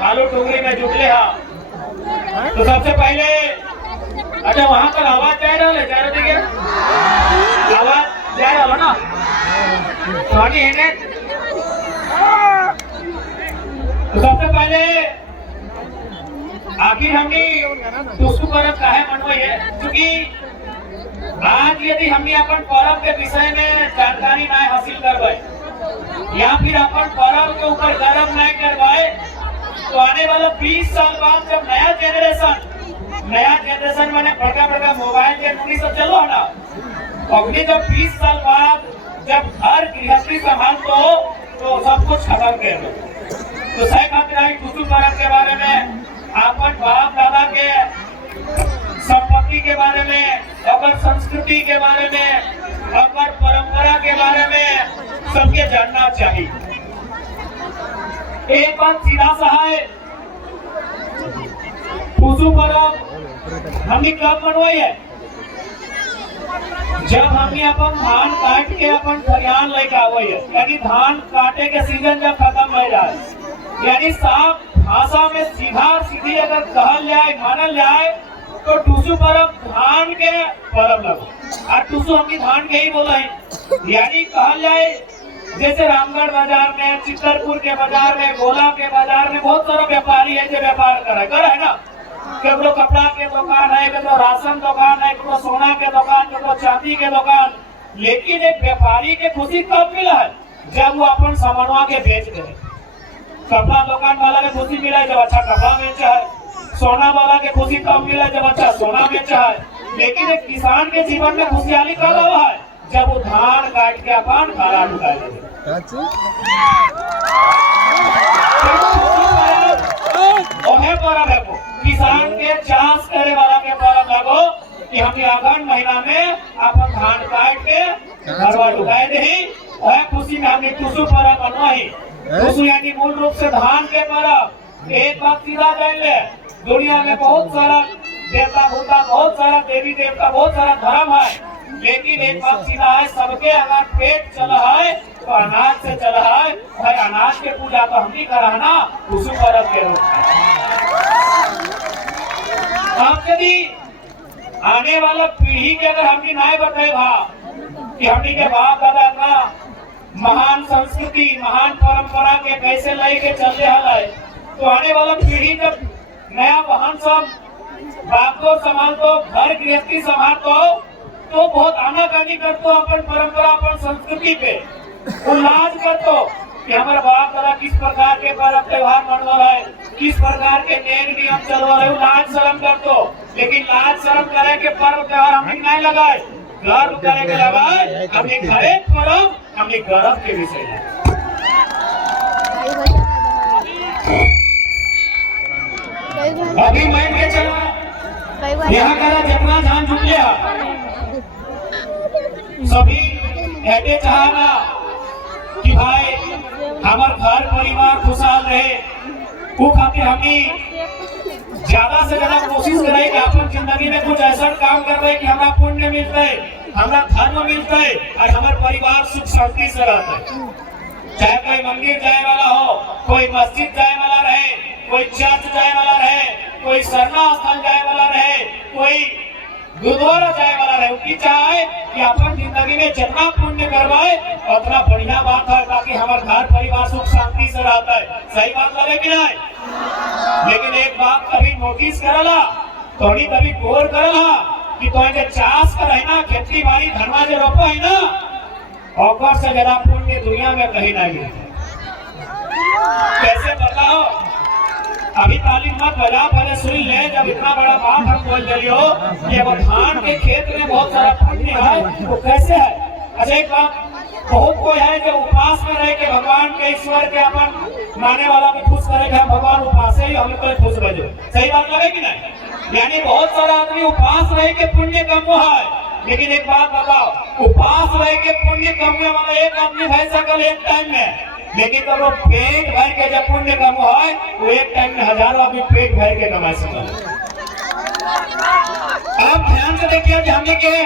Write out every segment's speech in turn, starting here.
भालू टुकड़ी में जुटले हा। तो सबसे पहले अच्छा वहां पर आवाज जा रहा है, जा रहा देखिए आवाज जा रहा ना स्वामी है ने। तो सबसे पहले आखिर हमने टुसु पर्व काहे मनवाई है, क्योंकि आज यदि हमने अपन पर्व के विषय में जानकारी ना हासिल करवाए या फिर अपन पर्व के ऊपर गर्व नहीं करवाए तो आने वाला 20 साल बाद जब नया जनरेशन मैंने बड़का मोबाइल के नूनी सब चलो है ना, अगले जब 20 साल बाद जब हर गृहस्थी संभाल तो सब कुछ खत्म कर दो। तो सही खातिर आई टुसु पर्व के बारे में, अपन बाप दादा के संपत्ति के बारे में, अपन संस्कृति के बारे में, अपन परंपरा के बारे में सबके जानना चाहिए। एक बात सीधा सा है, टुसु पर्व हमने कब मनवाई है? जब हमने अपन धान काट के अपन खरियान लेके आवे है, यानी धान काटे के सीजन जब खत्म हो जाए, यानी साफ भाषा में सीधा सीधी अगर कहल जाए मानल जाए तो टुसु पर्व धान के पर्व लगो। और टुसु हमने धान के ही बोला है, यानी कहल जाए जैसे रामगढ़ बाजार में, चित्तरपुर के बाजार में, गोला के बाजार में बहुत सारा व्यापारी है जो व्यापार करे ना। केवलो कपड़ा के दुकान है, केवलो राशन दुकान है, केवलो सोना के दुकान, केवलो चांदी के दुकान। लेकिन एक व्यापारी के खुशी कब मिला है? जब वो अपन सामानवा के बेच दे। कपड़ा दुकान वाला के खुशी मिला है जब अच्छा कपड़ा बेचा है, सोना वाला के खुशी कब मिला है जब अच्छा सोना बेचा है। लेकिन एक किसान के जीवन में खुशहाली कब हुआ है? जब वो धान काट के अपन खाना ढुकाए लगे। पर्व है वो किसान के चाष करे वाला के पर्व लगो कि हम अगन महीना में अपन धान काट के घरवा ढुकाए दही। वह खुशी में हमने टुसु पर्व मनवाई। टुसु यानी मूल रूप से धान के पर्व। एक बात सीधा जान ले, दुनिया में बहुत सारा देवता भूता, बहुत सारा देवी देवता, बहुत सारा धर्म है, लेकिन एक बात सीधा है, सबके अगर पेट चला है तो अनाज से चला है। भाई अनाज के पूजा तो हम ही करा ना टुसु पर्व के रूप में। आप यदि आने वाला पीढ़ी के अगर हमने नहीं बताए कि हमने के बाप दादा का महान संस्कृति, महान परंपरा के कैसे लेके चल रहा है, तो आने वाला पीढ़ी जब नया वाहन सब बाप को संभाल दो, घर गृहस्थी संभाल दो, तो बहुत आनाकानी कर दो अपन परंपरा, अपन संस्कृति पे उल्लास कर दो कि हमारे बाप दादा किस प्रकार के पर्व त्योहार मनवा रहे, किस प्रकार के नेम नियम चलवा रहे, लाज शर्म कर दो। लेकिन लाज शर्म करे के पर्व त्योहार हमने नहीं लगाए, गर्व करे के लगाए। हमने हरेक पर्व हमने गर्व के विषय है। अभी मान के चला यहाँ का जितना धान जुट गया सभी ऐसे चाहना कि भाई हमार घर परिवार खुशहाल रहे, वो खातिर हमें ज्यादा से ज्यादा कोशिश करें कि अपन जिंदगी में कुछ ऐसा काम कर रहे कि हमारा पुण्य मिलता है, हमारा धर्म मिलता है और हमारा परिवार सुख शांति से रहता है। चाहे कोई मंदिर जाए वाला हो, कोई मस्जिद जाए वाला रहे, कोई चर्च जाए वाला रहे, कोई शरणा स्थल जाए वाला रहे, कोई गुरुद्वारा जाए वाला रहे, उसकी चाहे कि अपन जिंदगी में जितना पुण्य करवाए उतना बढ़िया बात है, ताकि हमारे घर परिवार सुख शांति से रहता है। सही बात लगे कि नहीं? लेकिन एक बात कभी नोटिस करला, थोड़ी कभी गौर करला कि तो जो चाष कर है ना, खेती बाड़ी धनवा जो रोपा है ना, और से ज्यादा पुण्य दुनिया में कहीं नहीं है। कैसे बताओ? अभी तालीम मत बजा, पहले सुन ले। जब इतना बड़ा बात हम बोल रही हो कि अब धान के खेत में बहुत सारा पुण्य है, वो कैसे है? अच्छा एक बात, बहुत कोई है जो उपास में रह के भगवान के ईश्वर के अपन माने वाला को खुश करे कि हम भगवान उपास ही हमें कोई खुश बजो। सही बात लगे कि नहीं? यानी बहुत सारा आदमी उपास रह के पुण्य कम है। लेकिन एक बात बताओ, उपास रह के पुण्य कमने वाला एक आदमी भय सकल एक टाइम में, लेकिन जब वो पेट भर के जब पुण्य कम है वो एक टाइम में हजारों आदमी पेट भर के कमा सकते। आप ध्यान से देखिए कि हमने के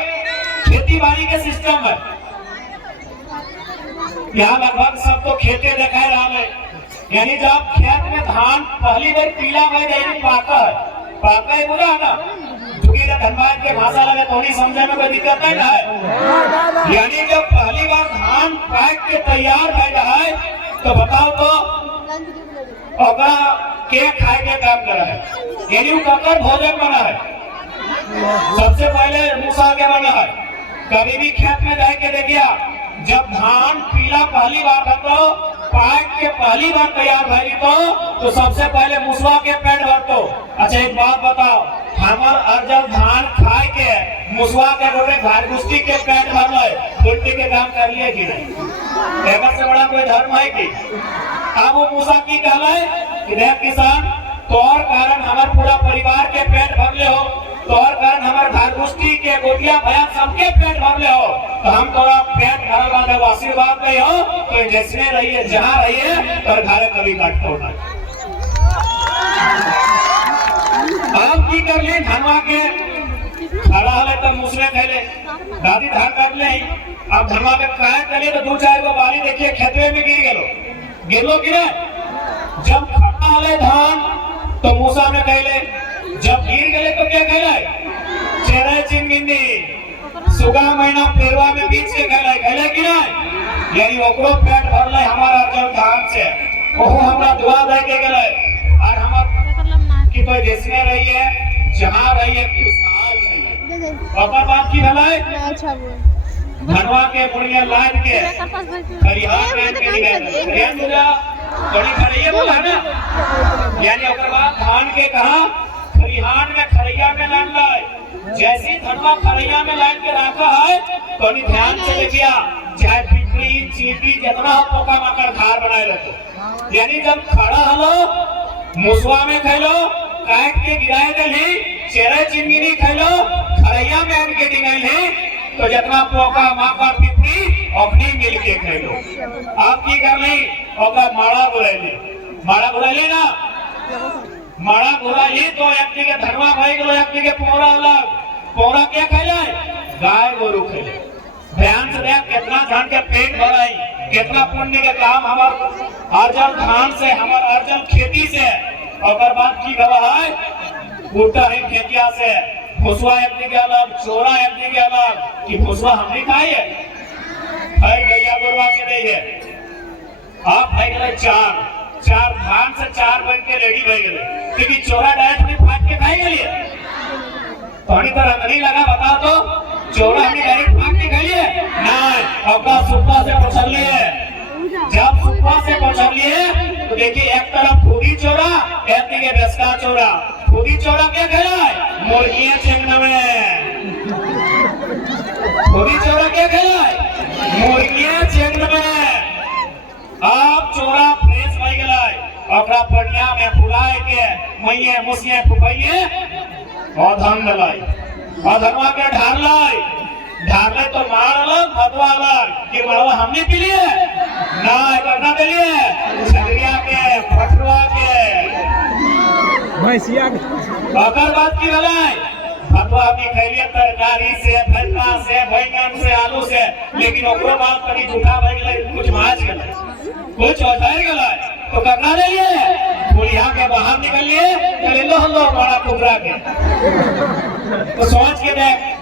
खेती बाड़ी के सिस्टम है, यहाँ लगभग सब तो खेते दिखा रहा है, यानी जब खेत में धान पहली बार पीला हो जाए पाका है बोला है ना, क्योंकि धनबाद के भाषा लगे तो नहीं समझे में कोई दिक्कत नहीं है। यानी जब पहली बार धान पाक के तैयार हो जाए तो बताओ तो ओकरा के खाए के काम करा है, यानी ककर भोजन बना है। सबसे पहले मूसा के बना है। कभी भी खेत में जाके देखिया, जब धान पीला पहली बार भरतो पाक के पहली बार तैयार भरी तो सबसे पहले मुसवा के पेट भरतो। अच्छा एक बात बताओ, हमार अर्जल धान खाए के मुसवा के गोटे घर गुस्ती के पेट भर ले उल्टी के काम कर लिए कि नहीं? एक से बड़ा कोई धर्म है कि? अब वो मूसा की कहला है कि देख किसान, तोर कारण हमार पूरा परिवार के पेट भरले हो, तोर कारण हमार घर गुस्ती के गोटिया भया सबके पेट भरले हो, तो हम तोरा पेट भरल वाले आशीर्वाद नहीं हो तो जैसे रहिए जहाँ रहिए तोर घरे कभी काटतो ना। अब की कर ली धनवा के खड़ा हले तब मुसले खेले दादी धान काट ले। अब धनवा के काय करे तो दो चार गो बाली देखिए खेतवे में गिरलो कि नहीं? जब खड़ा हले धान तो मूसा ने कहले, जब गिर गए तो क्या कहले? चेहरे चिंगिनी सुगा महीना पेरवा में बीच के कहले कि नहीं? यानी ओकरो पेट भरले हमारा अर्जल धान से, ओहो हमरा दुआ दे के गेले और हमर की तो देशने रही है जहां रही है खुशहाल रही है। ओकर बात की भलाई धनवा के बुढ़िया लाइन के खरिहान में के निकल रेन पूजा बड़ी खड़िए बोला ना, यानी ओकर बाद धान के कहा खरिहान में खरैया में लाइन लाए। जैसी धनवा खरैया में लाइन के रखा है तो ध्यान से देखिया, चाहे पिपड़ी चींटी जितना हो पोका माकर घर बनाए रहते। यानी जब खड़ा हलो मुसवा में खेलो काट के गिराए दली, चेहरे चिंगिनी खेलो खरैया में आन के डिंगाई ले, तो जितना पोका माकर पिपड़ी अपनी मिल के खेलो। आप की कर ली ओका माड़ा बुलाइले ना, माड़ा बुलाइले तो एक के धनवा भाई गलो, एक के पोरा अलग। पोरा क्या खेले? गाय गोरु खेले। ध्यान से देख कितना धान के पेट भराई, कितना पुण्य के काम हमार अर्जल धान से, हमार अर्जल खेती से। और बात की गवा है उल्टा है खेतिया से, फुसवा एक के अलग, चोरा एक के अलग। कि फुसवा हमने खाई है, भाई गैया गोरवा के नहीं है। आप भाई गए चार धान से चार बन के रेडी भाई गए, क्योंकि चोरा डायरेक्ट में फाट के खाई गई है। थोड़ी तरह नहीं लगा बताओ तो चोरा हमने डायरेक्ट फाट के खाई है नहीं, आपका सुप्पा से पछल लिए। जब सुप्पा से पछल लिए तो देखिए एक तरफ पूरी चोरा, एक के बेसका चोरा। पूरी चोरा क्या खेला है? मुर्गियां चेंगना में। पूरी चोरा क्या खेला है? मुर्गियां चेंगना में। आप चोरा फ्रेश भाई गलाय, ओकरा पड़िया में फुलाए के मइये मुसिये फुफइये और धन दलाई और धनवा के ढारले तो मार अलग भतवा अलग। कि मरवा हमने पी लिए ना करना दे लिए छगरिया के फटुआ के भैंसिया अगर बात की भलाई भतवा हमने खैलिए तरकारी से, भरता से, बैंगन से, आलू से, लेकिन ओकरो बात करी झूठा भई गले, कुछ माच गले, कुछ होताई गले तो करना दे लिए बोलिया के बाहर निकल लिए चले लो हम लोग बड़ा कुबरा के। तो सोच के देख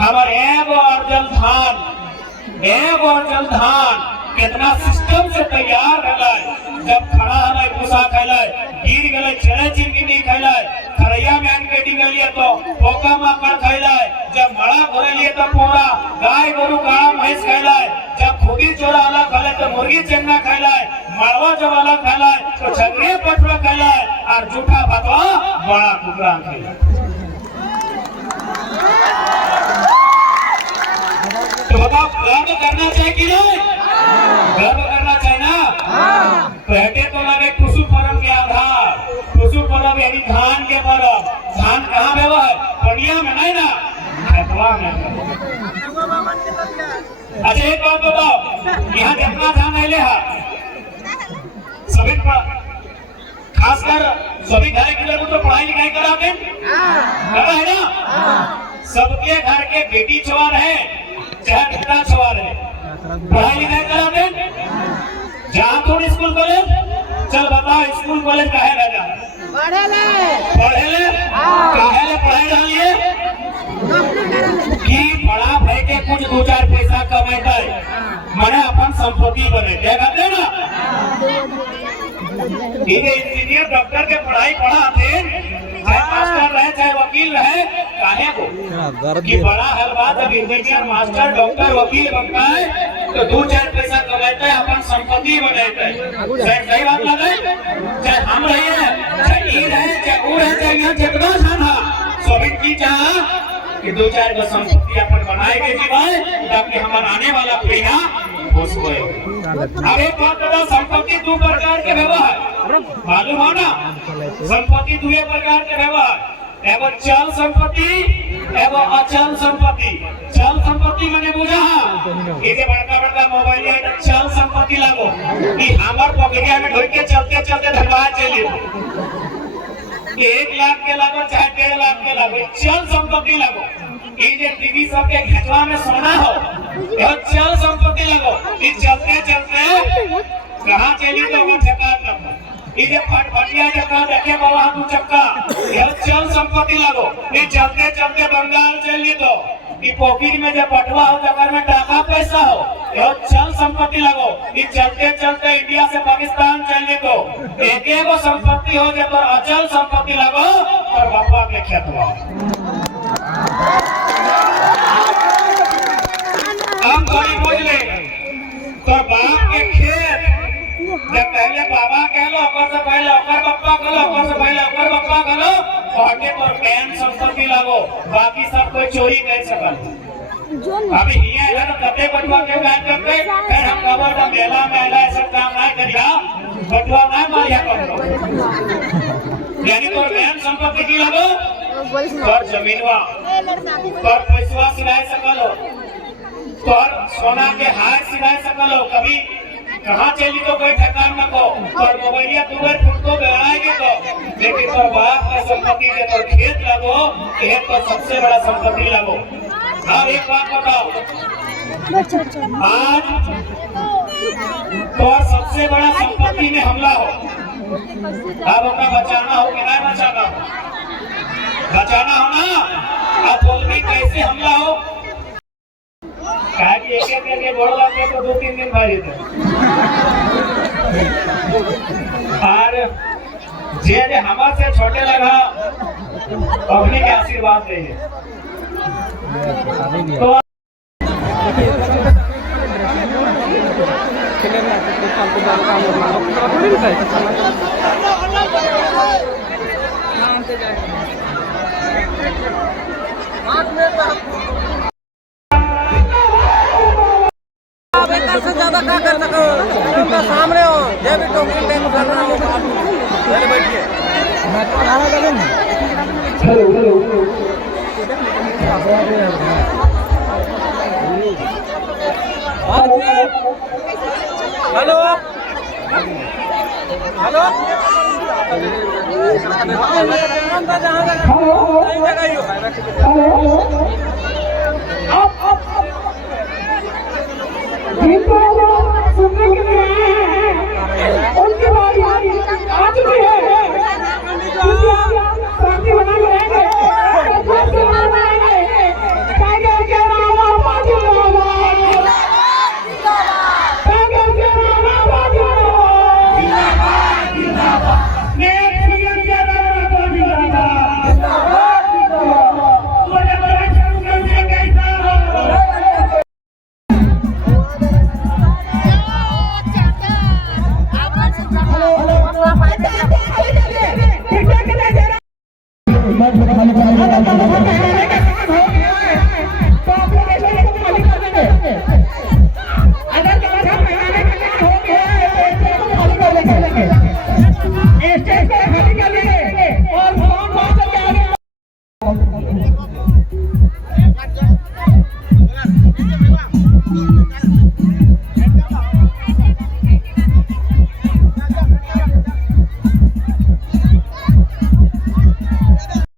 हमारे एगो अर्जल धान कितना सिस्टम से तैयार रहलाय। जब खड़ा हलाय भूसा खैलाय, गिर गले चेहरे चिंगिनी खैलाय, खरैया में आन के डिगलिए तो पोका माकड़ खैलाय, जब मड़ा भरे लिए तो पोरा, गाय गोरु काड़ा भैंस खैलाय, जब खुदी चोरा अलग खैलाय तो मुर्गी चेंगना खैलाय, मड़वा जब अलग खैलाय तो छगड़िया पटुआ खैलाय और झूठा भतवा बड़ा कुबरा खैलाय। तो बताओ गर्व करना चाहिए कि नहीं? गर्व करना चाहिए ना। पहले तो लगे कुसु पर्व के आधार, कुसु पर्व यानी धान के पर्व। धान कहाँ में है? पड़िया में नहीं ना, खेतवा में। अच्छा एक बात बताओ, यहाँ जितना धान है सभी खासकर सभी घर के लोग तो पढ़ाई लिखाई कराते है ना। सबके घर के बेटी चवार है चाहे बेटा चवार है, पढ़ाई लिखाई कराते जहाँ स्कूल कॉलेज चल बता स्कूल कॉलेज काहे ना जा पढ़े ले काहे ले पढ़ाई डालिए कि बड़ा भाई के कुछ दो चार पैसा कमाता है मने अपन संपत्ति बने क्या कहते ना इंजीनियर डॉक्टर के पढ़ाई पढ़ाते चाहे मास्टर रहे चाहे वकील रहे काहे को कि बड़ा हलवा जब इंजीनियर मास्टर डॉक्टर वकील बनता है तो दो चार पैसा कमाता है अपन संपत्ति बनाता है सही बात लगे चाहे हम रहे चाहे ई रहे चाहे वो रहे चाहे यहाँ जितना जाना सभी की चाह कि दो चार का संपत्ति अपन बनाए के जीवाए ताकि हमारा आने वाला पीढ़ियां खुश होए। अब एक बात बता संपत्ति दो प्रकार के व्यवहार मालूम हो ना संपत्ति दो प्रकार के व्यवहार एगो चल संपत्ति एगो अचल संपत्ति। चल संपत्ति माने बुझा ये बड़का बड़का मोबाइल है चल संपत्ति लागो कि हमार पॉकेटिया में ढोल के चलते चलते धनबाद चली 1 लाख के लागो चाहे 1.5 लाख के लागो चल संपत्ति लागो ये जे टीवी सब के घेचवा में सोना हो ये चल संपत्ति लागो ये चलते चलते कहां चली तो वो ठेकान लगो ये जे फटफटिया जगह देखे बाबा हम चक्का ये चल संपत्ति लागो ये चलते चलते बंगाल चली तो ये पॉकेट में जब पटवा हो जगह में टाका पैसा हो ये चल संपत्ति लागो ये चलते चलते इंडिया से पाकिस्तान चली तो एक एगो संपत्ति हो जब अचल संपत्ति लागो और बाबा के खेतवा हम बड़ी बोझ ले तो बाप के खेत जब पहले बाबा कहलो ओकर से पहले ओकर पप्पा कहलो ओकर से पहले ओकर पप्पा कहलो बाकी तो बैन संपत्ति लागो बाकी सब कोई चोरी कर सकल अभी हिया है तो कते बटवा के काम करते फिर हम कबर का मेला मेला ऐसा काम नहीं करिया बटवा नहीं मारिया करो यानी तो बैन संपत्ति की लागो पर जमीनवा पर पैसा सिराय सकलो पर सोना के हार सिराय सकलो कभी कहाँ चली तो कोई ठिकान न को और मोबाइलिया दूर फुट को बेड़ाएंगे तो लेकिन तो बाप का संपत्ति के तो खेत लगो खेत तो सबसे बड़ा संपत्ति लगो। अब एक बात बताओ आज तो सबसे बड़ा संपत्ति में हमला हो अब उनका बचाना हो कि नहीं बचाना हो बचाना हो ना अब बोल भी कैसे हमला हो कि एक करके गोड़ लगे तो 2-3 दिन भाई थे और जे हमारे से छोटे लगा अपने के आशीर्वाद दे तो से ज्यादा क्या कर सको उनका सामने हो ये भी टोकरी टाइम कर रहा हो पहले बैठिए मैं तो खाना कर दूं हेलो हेलो हेलो